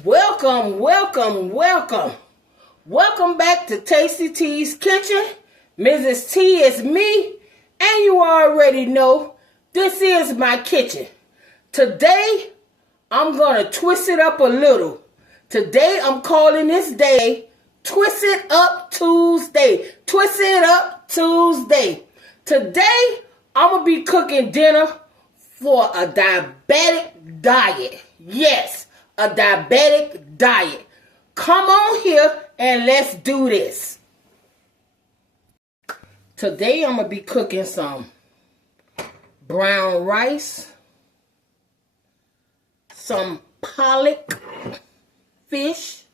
Welcome, welcome, welcome. Welcome back to Tasty T's Kitchen. Mrs. T is me, and you already know this is my kitchen. Today, I'm going to twist it up a little. Today, I'm calling this day Twist It Up Tuesday. Twist It Up Tuesday. Today, I'm going to be cooking dinner for a diabetic diet. Yes, a diabetic diet. Come on here and let's do this. Today, I'm going to be cooking some brown rice, some pollock fish,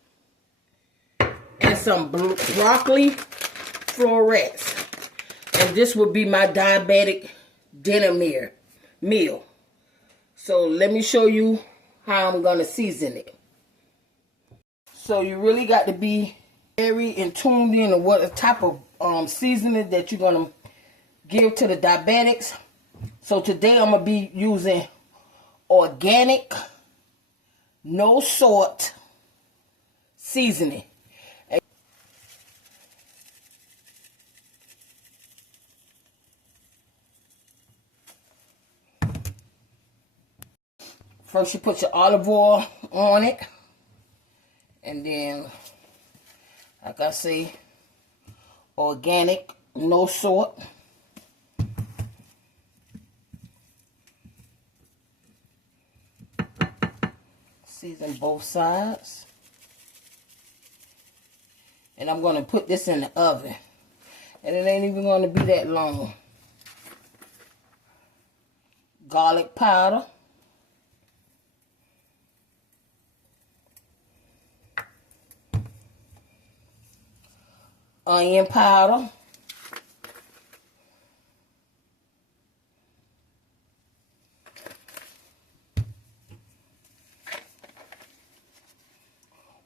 and some broccoli florets. And this will be my diabetic dinner meal. So let me show you how I'm going to season it. So you really got to be very in tuned in to what type of seasoning that you're going to give to the diabetics. So today I'm going to be using organic, no salt seasoning. First you put your olive oil on it. And then, like I say, organic, no salt. Season both sides. And I'm going to put this in the oven. And it ain't even going to be that long. Garlic powder. Onion powder.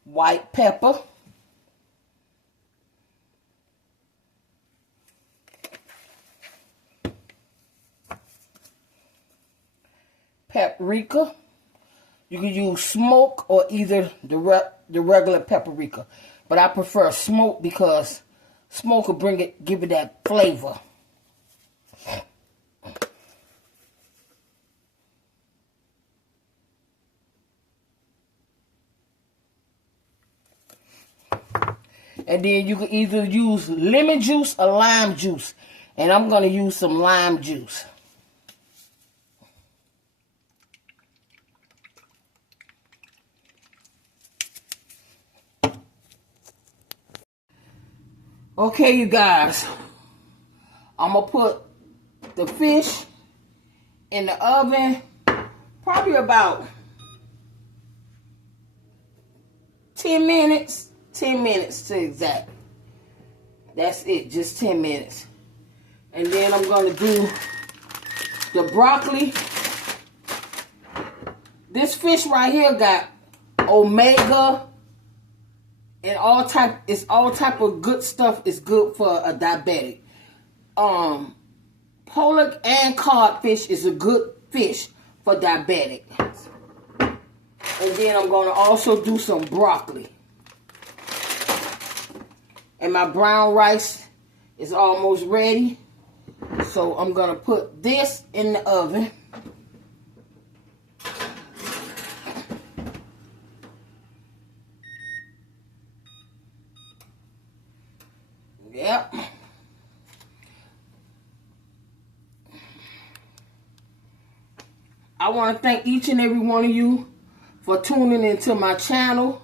White pepper. Paprika. You can use smoke or either the regular paprika. But I prefer smoke because smoke will give it that flavor. And then you can either use lemon juice or lime juice. And I'm going to use some lime juice. Okay, you guys, I'm going to put the fish in the oven probably about 10 minutes, 10 minutes to exact. That's it, just 10 minutes. And then I'm going to do the broccoli. This fish right here got omega and all type of good stuff is good for a diabetic. Pollock and codfish is a good fish for diabetic. And then I'm going to also do some broccoli. And my brown rice is almost ready. So I'm going to put this in the oven. Yep. I want to thank each and every one of you for tuning into my channel,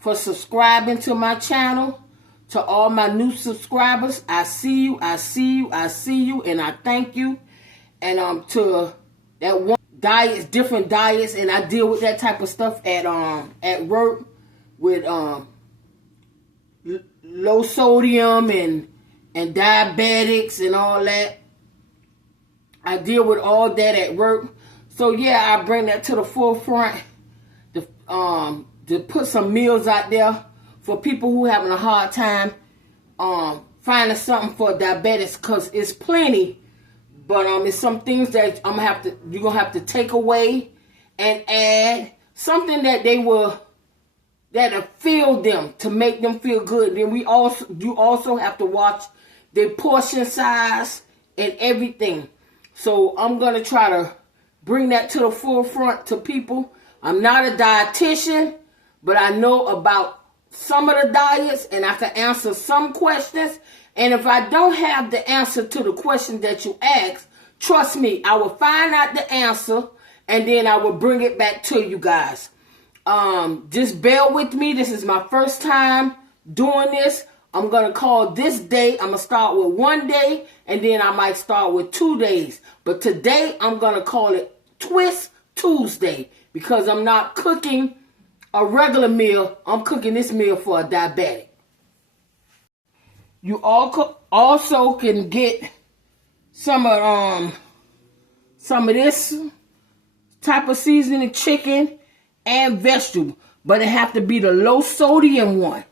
for subscribing to my channel. To all my new subscribers, I see you, I see you, I see you, and I thank you. And to that one diets, different diets, and I deal with that type of stuff at work with low sodium and diabetics and all that. I deal with all that at work. So yeah, I bring that to the forefront to put some meals out there for people who having a hard time finding something for diabetics, because it's plenty, but it's some things that you're gonna have to take away and add something that they will that'll fill them to make them feel good. Then you also have to watch their portion size and everything. So I'm gonna try to bring that to the forefront to people. I'm not a dietitian, but I know about some of the diets and I can answer some questions. And if I don't have the answer to the question that you asked, trust me, I will find out the answer and then I will bring it back to you guys. Just bear with me. This is my first time doing this. I'm going to call this day. I'm going to start with 1 day and then I might start with 2 days. But today I'm going to call it Twist Tuesday because I'm not cooking a regular meal. I'm cooking this meal for a diabetic. You also can get some of this type of seasoning, chicken and vegetable, but it have to be the low sodium one.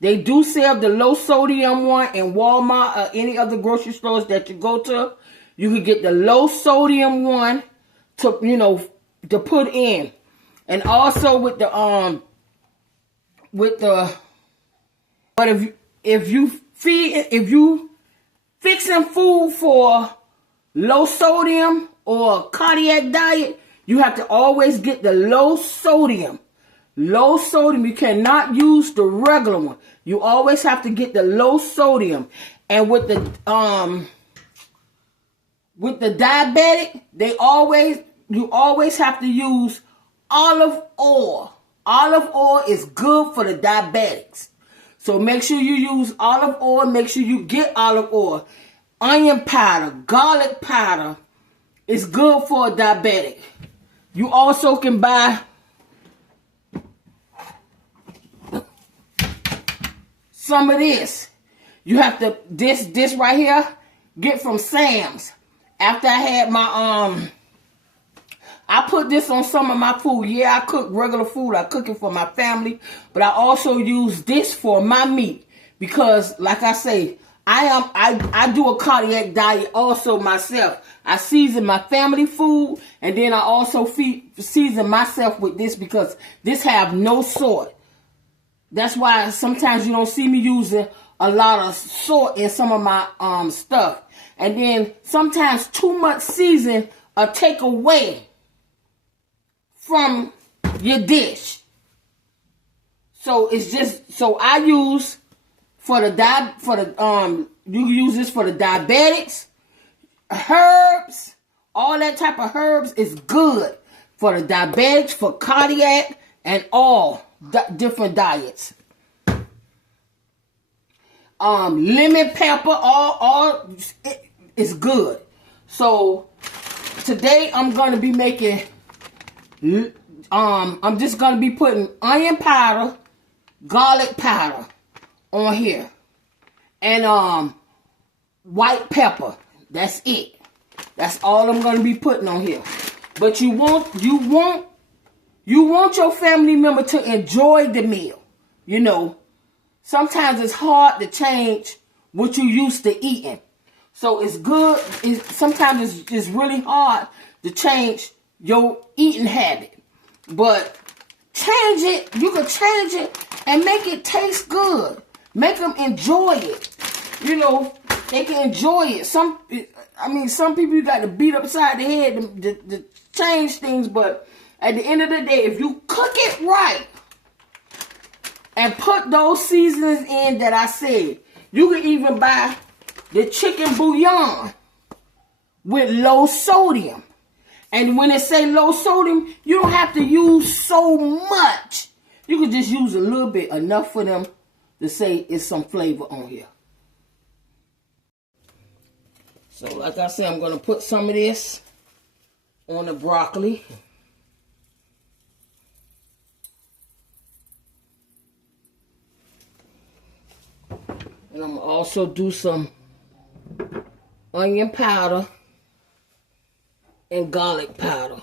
They do sell the low sodium one in Walmart or any other grocery stores that you go to. You can get the low sodium one to to put in, and also with the but if you fixing food for low sodium or cardiac diet, you have to always get the low sodium. Low sodium. You cannot use the regular one. You always have to get the low sodium. And with the diabetic, you always have to use olive oil. Olive oil is good for the diabetics. So make sure you use olive oil. Make sure you get olive oil. Onion powder, garlic powder is good for a diabetic. You also can buy some of this. You have to, this right here, get from Sam's. After I had my, I put this on some of my food. Yeah, I cook regular food. I cook it for my family. But I also use this for my meat. Because, like I say, I do a cardiac diet also myself. I season my family food. And then I also season myself with this because this have no salt. That's why sometimes you don't see me using a lot of salt in some of my stuff. And then sometimes too much season will take away from your dish. So it's just, so I use you use this for the diabetics, herbs, all that type of herbs is good for the diabetics, for cardiac, and all different diets. Lemon pepper, all is good. So today I'm gonna be making. I'm just gonna be putting onion powder, garlic powder on here, and white pepper. That's it. That's all I'm gonna be putting on here. But you want your family member to enjoy the meal. You know, sometimes it's hard to change what you used to eating. So it's good. Sometimes it's really hard to change your eating habit. But change it. You can change it and make it taste good. Make them enjoy it. You know, they can enjoy it. Some people you got to beat upside the head to change things. But at the end of the day, if you cook it right and put those seasonings in that I said, you can even buy the chicken bouillon with low sodium. And when they say low sodium, you don't have to use so much. You can just use a little bit, enough for them to say it's some flavor on here. So like I said, I'm going to put some of this on the broccoli. And I'm going to also do some onion powder and garlic powder.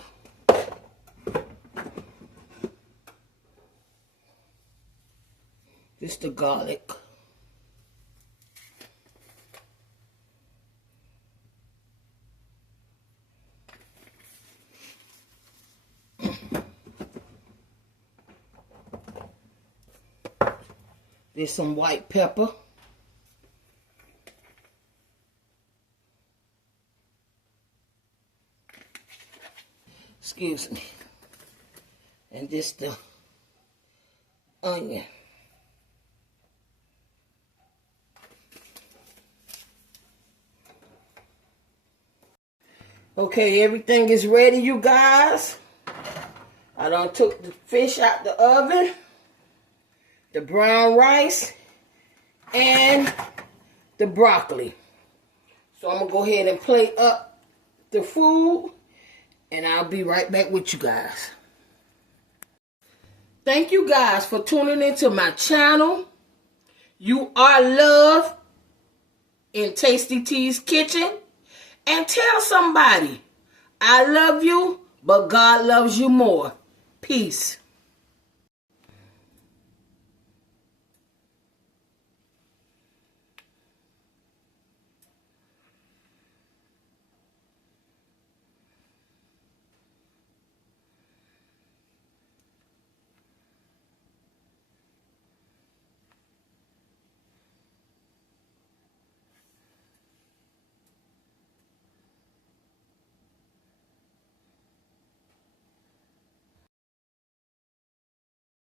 Just the garlic. There's some white pepper. Excuse me. And this the onion. Okay, everything is ready, you guys. I done took the fish out the oven, the brown rice, and the broccoli. So I'm going to go ahead and plate up the food, and I'll be right back with you guys. Thank you guys for tuning into my channel. You are loved in Tasty T's Kitchen. And tell somebody, I love you, but God loves you more. Peace.